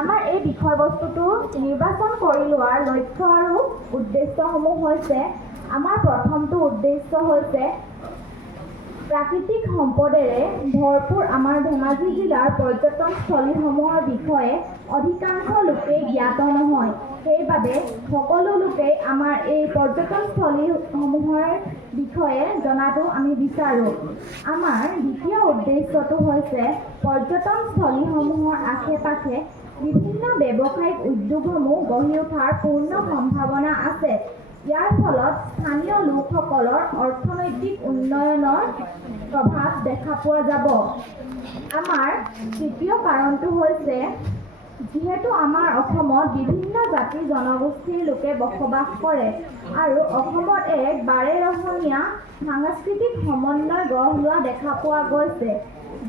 আমাৰ এই বিষয়বস্তুটো নিৰ্বাচন কৰি লোৱাৰ লক্ষ্য আৰু উদ্দেশ্যসমূহ হৈছে আমাৰ প্ৰথমটো উদ্দেশ্য হৈছে প্ৰাকৃতিক সম্পদেৰে ভৰপূৰ আমাৰ ধেমাজি জিলাৰ পৰ্যটনস্থলীসমূহৰ বিষয়ে অধিকাংশ লোকেই জ্ঞাত নহয়। সেইবাবে সকলো লোকেই আমাৰ এই পৰ্যটনস্থলীসমূহৰ বিষয়ে জনাটো আমি বিচাৰোঁ। আমাৰ দ্বিতীয় উদ্দেশ্যটো হৈছে পৰ্যটনস্থলীসমূহৰ আশে-পাশে বিভিন্ন ব্যৱসায়িক উদ্যোগসমূহ গঢ়ি উঠাৰ পূৰ্ণ সম্ভাৱনা আছে। ইয়াৰ ফলত স্থানীয় লোকসকলৰ অৰ্থনৈতিক উন্নয়নৰ প্ৰভাৱ দেখা পোৱা যাব। আমাৰ তৃতীয় কাৰণটো হৈছে যিহেতু আমাৰ অসমত বিভিন্ন জাতি জনগোষ্ঠীৰ লোকে বসবাস কৰে আৰু অসমত এক বাৰেৰহণীয়া সাংস্কৃতিক সমন্বয় গঢ় লোৱা দেখা পোৱা গৈছে।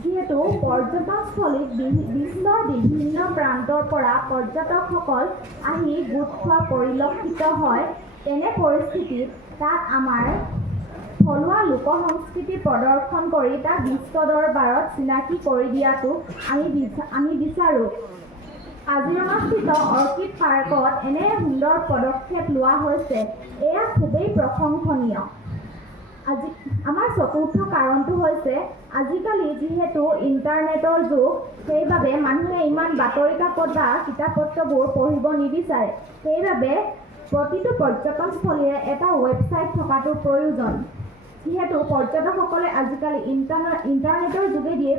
যিহেতু পৰ্যটনস্থলীত বিশ্বৰ বিভিন্ন প্ৰান্তৰ পৰা পৰ্যটকসকল আহি গোট খোৱা পৰিলক্ষিত হয়, তেনে পৰিস্থিতিত তাত আমাৰ থলুৱা লোকসংস্কৃতি প্ৰদৰ্শন কৰি তাক বিশ্ব দৰবাৰত চিনাকি কৰি দিয়াটো আমি বিচাৰোঁ। কাজিৰঙাস্থিত অৰ্কিড পাৰ্কত এনে সুন্দৰ পদক্ষেপ লোৱা হৈছে, এয়া খুবেই প্ৰশংসনীয়। আমাৰ চতুৰ্থ কাৰণটো হৈছে আজিকালি যিহেতু ইণ্টাৰনেটৰ যুগ, সেইবাবে মানুহে ইমান বাতৰি কাকত বা কিতাপ পত্ৰবোৰ পঢ়িব নিবিচাৰে। সেইবাবে প্ৰতিটো পৰ্যটনস্থলীৰে এটা ৱেবছাইট থকাটো প্ৰয়োজন। যিহেতু পৰ্যটকসকলে আজিকালি ইণ্টাৰনেটৰ যোগেদিয়ে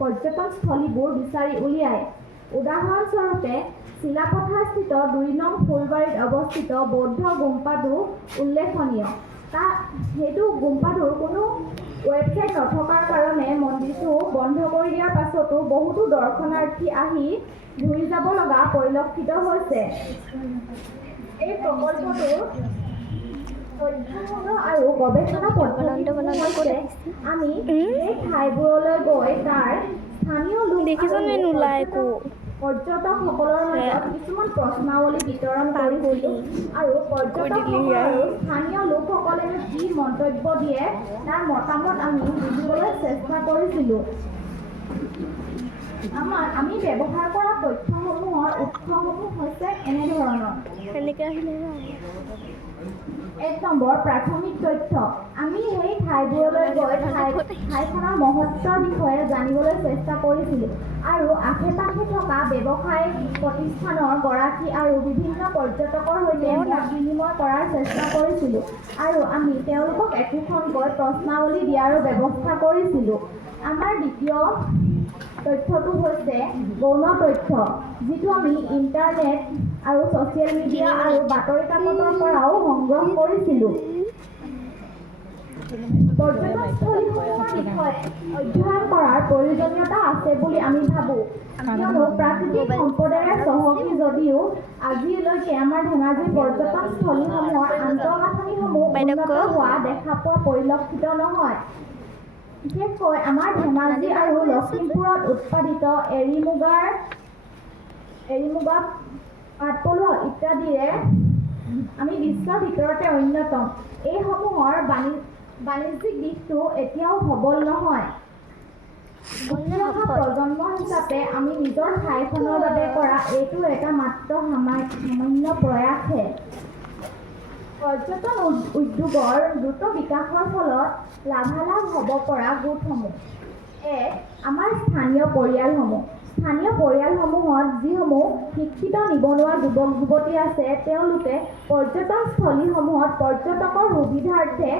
পৰ্যটনস্থলীবোৰ বিচাৰি উলিয়ায়। উদাহৰণস্বৰূপে চিলাপথাৰস্থিত ২ নং ফুলবাৰীত অৱস্থিত বৌদ্ধ গুম্পাটো উল্লেখনীয়। সেইটো গুম্পাটোৰ কোনো ৱেবছাইট নথকাৰ কাৰণে মন্দিৰটো বন্ধ কৰি দিয়াৰ পাছতো বহুতো দৰ্শনাৰ্থী আহি ঘূৰি যাব লগা পৰিলক্ষিত হৈছে। এই প্ৰকল্পটোৰ তথ্যসমূহ আৰু গৱেষণা পদ্ধতিসমূহ হৈছে আমি এই ঠাইবোৰলৈ গৈ তাৰ স্থানীয় পৰ্যটকসকলৰ মাজত কিছুমান প্ৰশ্নাৱলী বিতৰণ কৰিছিলোঁ আৰু পৰ্যটকসকল আৰু স্থানীয় লোকসকলে কি মন্তব্য দিয়ে তাৰ মতামত আমি বুজিবলৈ চেষ্টা কৰিছিলোঁ। আমি ব্যৱহাৰ কৰা তথ্যসমূহৰ উৎসসমূহ হৈছে এনেধৰণৰ। ১ নম্বৰ প্ৰাথমিক তথ্য। আমি সেই ঠাইবোৰলৈ গৈ ঠাইখনৰ মহত্বৰ বিষয়ে জানিবলৈ চেষ্টা কৰিছিলোঁ আৰু আশে-পাশে থকা ব্যৱসায়িক প্ৰতিষ্ঠানৰ গৰাকী আৰু বিভিন্ন পৰ্যটকৰ সৈতে মত বিনিময় কৰাৰ চেষ্টা কৰিছিলোঁ আৰু আমি তেওঁলোকক একোখনকৈ প্ৰশ্নাৱলী দিয়াৰো ব্যৱস্থা কৰিছিলোঁ। আমাৰ দ্বিতীয় তথ্যটো হৈছে গৌণ তথ্য, যিটো আমি ইণ্টাৰনেট আৰু ছ'চিয়েল মিডিয়া আৰু বাতৰি কাকতৰ পৰাও সংগ্ৰহ কৰিছিলোঁ। পৰ্যটনস্থলীসমূহৰ বিষয়ে অধ্যয়ন কৰাৰ প্ৰয়োজনীয়তা আছে বুলি আমি ভাবোঁ। কিয়নো প্ৰাকৃতিক সম্পদেৰে চহকী যদিও আজিলৈকে আমাৰ ধেমাজিৰ পৰ্যটনস্থলীসমূহৰ আন্তঃগাঁথনিসমূহ উন্নত হোৱা দেখা পোৱা পৰিলক্ষিত নহয়। বিশেষকৈ আমাৰ ধেমাজি আৰু লখিমপুৰত উৎপাদিত এৰী মুগা, পাটপলুৱা ইত্যাদিৰে আমি বিশ্বৰ ভিতৰতে অন্যতম। এইসমূহৰ বাণিজ্যিক দিশটো এতিয়াও সবল নহয়। উঠি অহা প্ৰজন্ম হিচাপে আমি নিজৰ ঠাইখনৰ বাবে কৰা এইটো এটা মাত্ৰ সামান্য প্ৰয়াসহে। পৰ্যটন উদ্যোগৰ দ্ৰুত বিকাশৰ ফলত লাভালাভ হ'ব পৰা গোটসমূহ। ১. আমাৰ স্থানীয় পৰিয়ালসমূহত যিসমূহ শিক্ষিত নিবনুৱা যুৱক-যুৱতী আছে, তেওঁলোকে পৰ্যটনস্থলীসমূহত পৰ্যটকৰ সুবিধাৰ্থে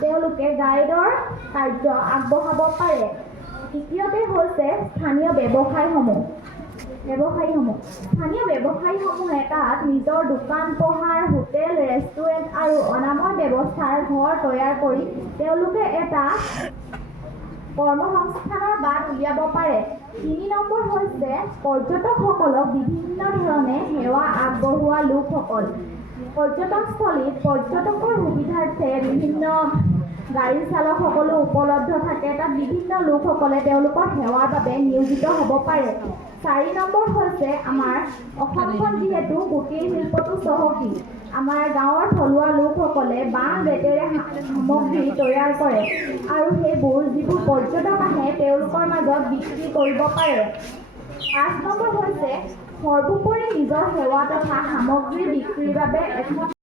তেওঁলোকে গাইডৰ কাৰ্য আগবঢ়াব পাৰে। দ্বিতীয়তে হৈছে স্থানীয় ব্যৱসায়ীসমূহ। স্থানীয় ব্যৱসায়ীসমূহে তাত নিজৰ দোকান পোহাৰ, হোটেল, ৰেষ্টুৰেণ্ট আৰু অনাময় ব্যৱস্থাৰ ঘৰ তৈয়াৰ কৰি তেওঁলোকে এটা কৰ্মসংস্থানৰ বাট উলিয়াব পাৰে। ৩ নম্বৰ হৈছে পৰ্যটকসকলক বিভিন্ন ধৰণে সেৱা আগবঢ়োৱা লোকসকল। পৰ্যটনস্থলীত পৰ্যটকৰ সুবিধাৰ্থে বিভিন্ন গাড়ী চালকসকলো উপলব্ধ থাকে। তাত বিভিন্ন লোকসকলে তেওঁলোকৰ সেৱাৰ বাবে নিয়োজিত হ'ব পাৰে। ৪ নম্বৰ হৈছে আমাৰ অসমখন যিহেতু কুটীৰ শিল্পটো চহকী, আমাৰ গাঁৱৰ থলুৱা লোকসকলে বাঁহ বেতেৰে সামগ্ৰী তৈয়াৰ কৰে আৰু সেইবোৰ যিবোৰ পৰ্যটক আহে তেওঁলোকৰ মাজত বিক্ৰী কৰিব পাৰে। 5 নম্বৰ হৈছে সৰ্বোপৰি নিজৰ সেৱা তথা সামগ্ৰী বিক্ৰীৰ বাবে এখন